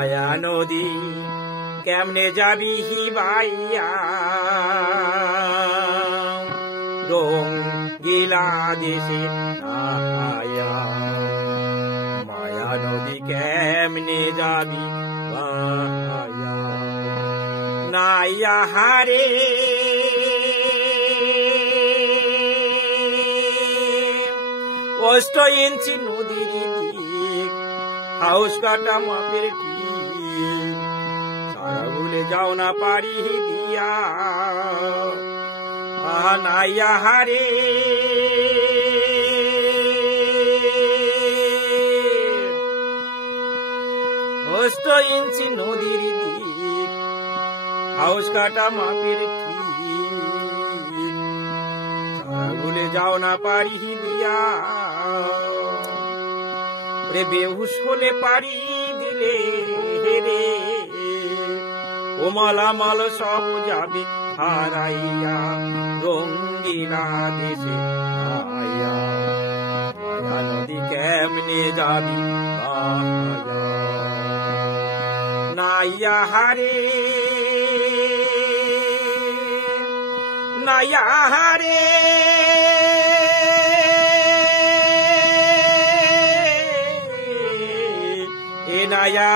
মায়া নদী কেমনে যাবি বাইয়া রঙ্গিলা দেশে আয়া মায়া নদী কেমনে যাবি বাইয়া নাইয়া হারে অষ্ট ইঞ্চি নদীর দিক হাউস কাটা মাপের ঠিক সারা ভুলে যাও না পারি দিয়া নাইয়া হারে অষ্ট ইঞ্চি নদীর দিক হাউস কাটা মাপের ঠিক সারা ভুলে যাও না পারি দিয়া রে বেহুশ হলে পারি দিলে রে ও মালামাল সব যাবে হারাইয়া রঙ্গিলা দেশে আয়া মায়া নদী কেমনে যাবি নাইয়া হারে নাইয়া হারে নাইয়া